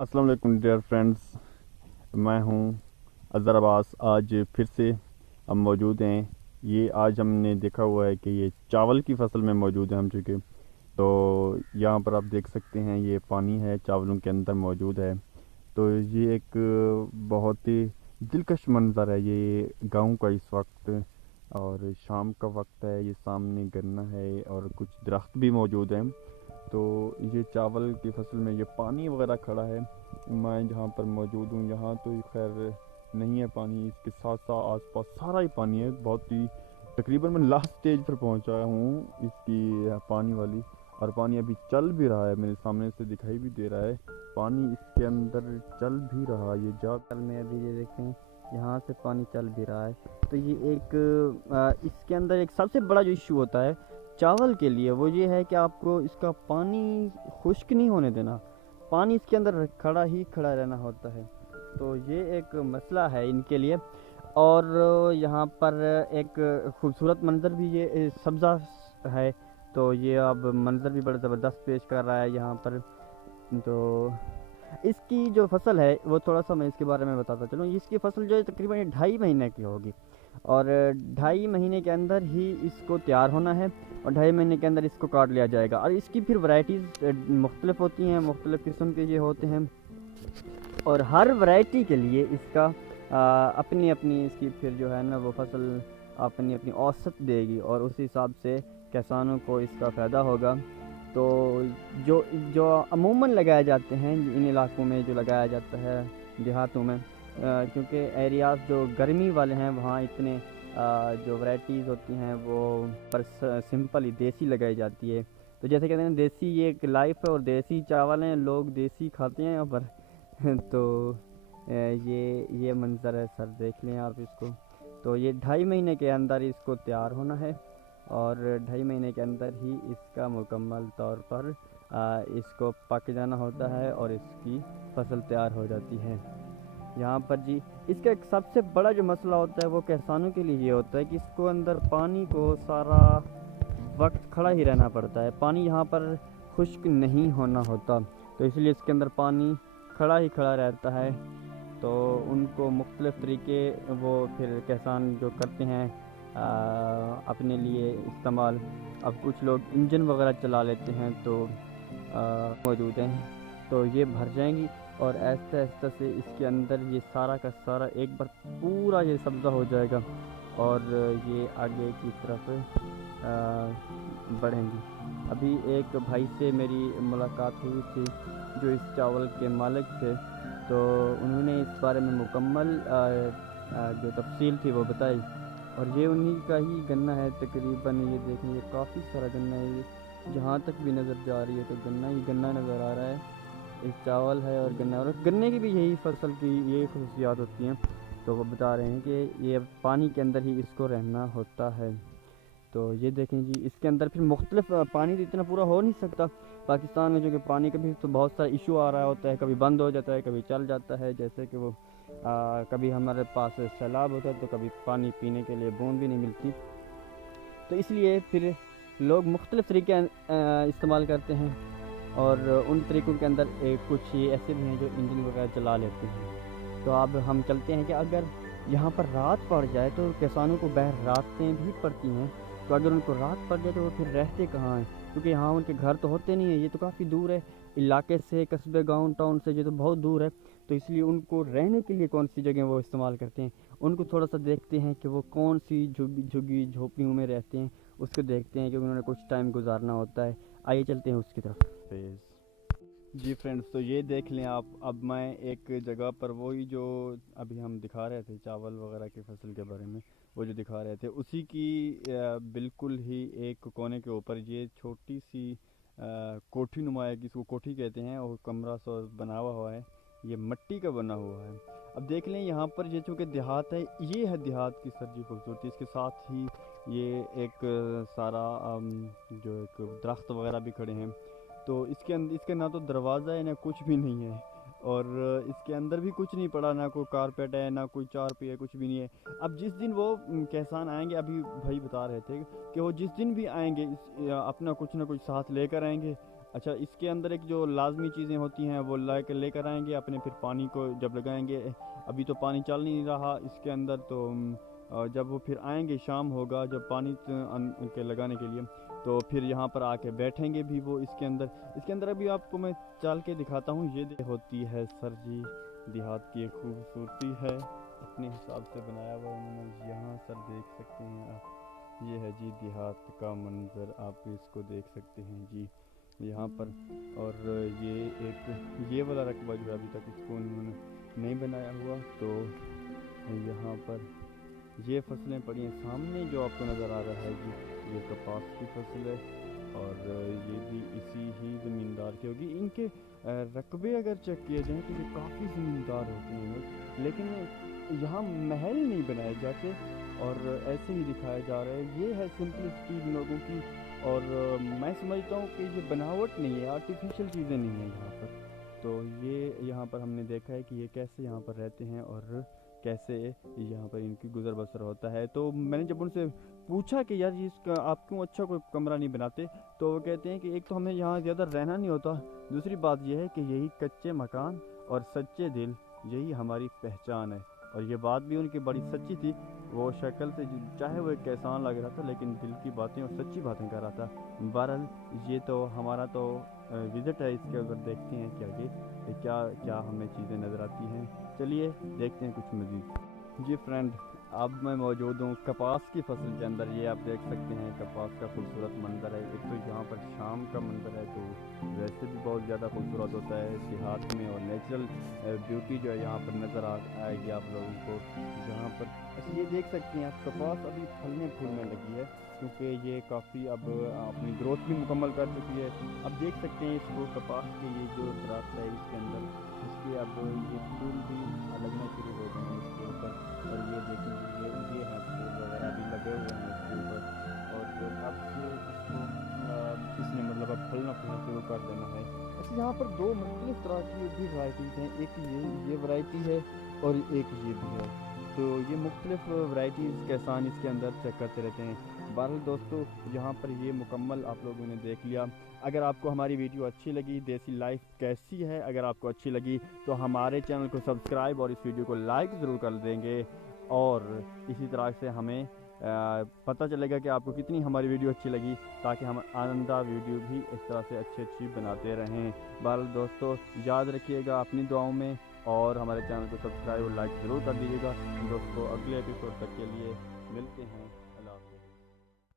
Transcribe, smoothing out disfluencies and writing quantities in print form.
अस्सलाम वालेकुम dear friends. मैं हूं अज़हर अब्बास। आज फिर से हम मौजूद हैं। ये आज हमने देखा हुआ है कि ये चावल की फसल में मौजूद हैं हम चुके। तो यहाँ पर आप देख सकते हैं ये पानी है चावलों के अंदर मौजूद है। तो ये एक बहुत ही दिलकश मंज़र है ये गांव का इस वक्त। और शाम का वक्त है, ये सामने गन्ना है और कुछ दरख्त भी मौजूद हैं। तो ये चावल की फसल में ये पानी वगैरह खड़ा है। मैं जहाँ पर मौजूद हूँ यहाँ तो खैर नहीं है पानी, इसके साथ साथ आसपास सारा ही पानी है। बहुत ही तकरीबन मैं लास्ट स्टेज पर पहुँचा हूँ इसकी पानी वाली। और पानी अभी चल भी रहा है, मेरे सामने से दिखाई भी दे रहा है पानी इसके अंदर चल भी रहा है। ये जा कल में अभी ये देखें यहाँ से पानी चल भी रहा है। तो ये एक इसके अंदर एक सबसे बड़ा जो इशू होता है चावल के लिए वो ये है कि आपको इसका पानी खुश्क नहीं होने देना, पानी इसके अंदर खड़ा ही खड़ा रहना होता है। तो ये एक मसला है इनके लिए। और यहाँ पर एक खूबसूरत मंज़र भी ये सब्ज़ा है। तो ये अब मंज़र भी बड़ा ज़बरदस्त पेश कर रहा है यहाँ पर। तो इसकी जो फसल है वो थोड़ा सा मैं इसके बारे में बताता चलूँ। इसकी फसल जो है तकरीबन 2.5 महीने की होगी और 2.5 महीने के अंदर ही इसको तैयार होना है और 2.5 महीने के अंदर इसको काट लिया जाएगा। और इसकी फिर वैरायटीज़ मुख्तलिफ होती हैं, मुख्तलिफ किस्म के ये होते हैं और हर वैरायटी के लिए इसका अपनी अपनी इसकी फिर जो है ना वो फसल अपनी अपनी औसत देगी और उस हिसाब से किसानों को इसका फ़ायदा होगा। तो जो जो अमूमन लगाए जाते हैं इन इलाकों में, जो लगाया जाता है देहातों में, क्योंकि एरियाज़ जो गर्मी वाले हैं वहाँ इतने जो वैरायटीज़ होती हैं वो पर सिंपल ही देसी लगाई जाती है। तो जैसे कहते हैं देसी ये एक लाइफ है और देसी चावल हैं, लोग देसी खाते हैं यहाँ पर। तो ये मंज़र है सर, देख लें आप इसको। तो ये 2.5 महीने के अंदर इसको तैयार होना है और 2.5 महीने के अंदर ही इसका मुकम्मल तौर पर इसको पक जाना होता है और इसकी फसल तैयार हो जाती है। यहाँ पर जी इसका एक सबसे बड़ा जो मसला होता है वो किसानों के लिए ये होता है कि इसको अंदर पानी को सारा वक्त खड़ा ही रहना पड़ता है, पानी यहाँ पर खुश्क नहीं होना होता। तो इसलिए इसके अंदर पानी खड़ा ही खड़ा रहता है। तो उनको मुख्तलिफ़ तरीके वो फिर किसान जो करते हैं अपने लिए इस्तेमाल। अब कुछ लोग इंजन वगैरह चला लेते हैं तो मौजूद हैं। तो ये भर जाएंगी और आहिस्ता आहिस्ता से इसके अंदर ये सारा का सारा एक बार पूरा ये सब्ज़ा हो जाएगा और ये आगे की तरफ बढ़ेंगी। अभी एक भाई से मेरी मुलाकात हुई थी जो इस चावल के मालिक थे। तो उन्होंने इस बारे में मुकम्मल जो तफसील थी वो बताई और ये उन्हीं का ही गन्ना है तकरीबन। ये देखें ये काफ़ी सारा गन्ना है, ये जहाँ तक भी नज़र जा रही है तो गन्ना ही गन्ना नज़र आ रहा है। एक चावल है और गन्ना, और गन्ने की भी यही फसल की यही खसूसियात होती हैं। तो वो बता रहे हैं कि ये पानी के अंदर ही इसको रहना होता है। तो ये देखें जी इसके अंदर फिर मुख्तलिफ पानी तो इतना पूरा हो नहीं सकता पाकिस्तान में, जो कि पानी का भी तो बहुत सारा इशू आ रहा होता है, कभी बंद हो जाता है कभी चल जाता है। जैसे कि वो कभी हमारे पास सैलाब होता है तो कभी पानी पीने के लिए बूंद भी नहीं मिलती। तो इसलिए फिर लोग मुख्तलिफ़ तरीके इस्तेमाल करते हैं और उन तरीक़ों के अंदर कुछ ऐसे भी हैं जो इंजन वगैरह चला लेते हैं। तो अब हम चलते हैं कि अगर यहाँ पर रात पड़ जाए तो किसानों को बहर रातें भी पड़ती हैं। तो अगर उनको रात पड़ जाए तो वो फिर रहते कहाँ हैं, क्योंकि यहाँ उनके घर तो होते नहीं हैं, ये तो काफ़ी दूर है इलाके से, कस्बे गांव टाउन से, ये तो बहुत दूर है। तो इसलिए उनको रहने के लिए कौन सी जगह वो इस्तेमाल करते हैं, उनको थोड़ा सा देखते हैं कि वो कौन सी झुग्गी झोपड़ियों में रहते हैं, उसको देखते हैं कि उन्होंने कुछ टाइम गुजारना होता है। आइए चलते हैं उसकी तरफ। फेस। जी फ्रेंड्स, तो ये देख लें आप, अब मैं एक जगह पर वही जो अभी हम दिखा रहे थे चावल वगैरह की फसल के बारे में, वो जो दिखा रहे थे उसी की बिल्कुल ही एक कोने के ऊपर ये छोटी सी कोठी नुमा है, जिसको कोठी कहते हैं, और कमरा सा बना हुआ है, ये मिट्टी का बना हुआ है। अब देख लें यहाँ पर ये चूँकि देहात है, ये है देहात की सर जी खूबसूरती। इसके साथ ही ये एक सारा जो एक दरख्त वगैरह भी खड़े हैं। तो इसके अंदर इसका ना तो दरवाज़ा है ना कुछ भी नहीं है, और इसके अंदर भी कुछ नहीं पड़ा, ना कोई कारपेट है ना कोई चारपाई है, कुछ भी नहीं है। अब जिस दिन वो किसान आएंगे, अभी भाई बता रहे थे कि वो जिस दिन भी आएंगे अपना कुछ ना कुछ साथ लेकर आएंगे अच्छा, इसके अंदर एक जो लाजमी चीज़ें होती हैं वो ले कर आएंगे अपने, फिर पानी को जब लगाएंगे। अभी तो पानी चल नहीं रहा इसके अंदर, तो जब वो फिर आएंगे, शाम होगा जब पानी के लगाने के लिए, तो फिर यहाँ पर आके बैठेंगे भी वो इसके अंदर अभी आपको मैं चल के दिखाता हूँ। ये होती है सर जी देहात की एक खूबसूरती है, अपने हिसाब से बनाया हुआ उन्होंने। यहाँ सर देख सकते हैं आप, ये है जी देहात का मंज़र, आप इसको देख सकते हैं जी यहाँ पर। और ये वाला रकबा जो है अभी तक इसको उन्होंने नहीं बनाया हुआ। तो यहाँ पर ये फसलें पड़ी हैं सामने, जो आपको नज़र आ रहा है जी ये कपास की फसल है, और ये भी इसी ही ज़मींदार की होगी। इनके रकबे अगर चेक किए जाएँ तो ये काफ़ी ज़मींदार होते हैं, लेकिन यहाँ महल नहीं बनाए जाते और ऐसे ही दिखाया जा रहा है। ये है सिंपलिसिटी इन लोगों की, और मैं समझता हूँ कि ये बनावट नहीं है, आर्टिफिशियल चीज़ें नहीं हैं यहाँ पर। तो ये यहाँ पर हमने देखा है कि ये कैसे यहाँ पर रहते हैं और कैसे यहाँ पर इनकी गुजर बसर होता है। तो मैंने जब उनसे पूछा कि यार इसका आप क्यों अच्छा कोई कमरा नहीं बनाते, तो वो कहते हैं कि एक तो हमें यहाँ ज़्यादा रहना नहीं होता, दूसरी बात यह है कि यही कच्चे मकान और सच्चे दिल, यही हमारी पहचान है। और ये बात भी उनकी बड़ी सच्ची थी, वो शक्ल से चाहे वो एक एहसान लग रहा था, लेकिन दिल की बातें और सच्ची बातें कर रहा था। बहरहाल ये तो हमारा तो विज़िट है, इसके ऊपर देखते हैं कि आगे क्या क्या हमें चीज़ें नज़र आती हैं। चलिए देखते हैं कुछ मज़ीद। जी फ्रेंड, अब मैं मौजूद हूँ कपास की फसल के अंदर। ये आप देख सकते हैं कपास का खूबसूरत मंज़र है। एक तो यहाँ पर शाम का मंज़र है, तो वैसे भी बहुत ज़्यादा खूबसूरत होता है देहात में, और नेचुरल ब्यूटी जो है यहाँ पर नज़र आएगी आप लोगों को यहाँ पर। अच्छा, ये देख सकते हैं आप कपास अभी फलने फूलने लगी है, क्योंकि ये काफ़ी अब अपनी ग्रोथ भी मुकम्मल कर चुकी है। अब देख सकते हैं इसको, कपास के ये जो दरख्त है इसके अंदर, इसके अब ये फूल भी लगना शुरू हो गए हैं इसके ऊपर। और ये देखिए ये हैं फूल वगैरह भी लगे हुए हैं इसके ऊपर, और अब ये इसको इसने मतलब अब फलना फूलना शुरू कर देना है। अच्छा, यहाँ पर दो मुख्तलिफ तरह की भी वैराइटीज़ हैं, एक ये वैरायटी है और एक ये भी है। तो ये मुख्तलिफ वैराइटीज़ के आसान इसके अंदर चेक करते रहते हैं। बहरहाल दोस्तों, यहाँ पर ये मुकम्मल आप लोगों ने देख लिया। अगर आपको हमारी वीडियो अच्छी लगी, देसी लाइफ कैसी है, अगर आपको अच्छी लगी तो हमारे चैनल को सब्सक्राइब और इस वीडियो को लाइक ज़रूर कर देंगे, और इसी तरह से हमें पता चलेगा कि आपको कितनी हमारी वीडियो अच्छी लगी, ताकि हम आइंदा वीडियो भी इस तरह से अच्छी बनाते रहें। बहरहाल दोस्तों, याद रखिएगा अपनी दुआओं में, और हमारे चैनल को सब्सक्राइब और लाइक ज़रूर कर दीजिएगा। दोस्तों, अगले एपिसोड तक के लिए मिलते हैं।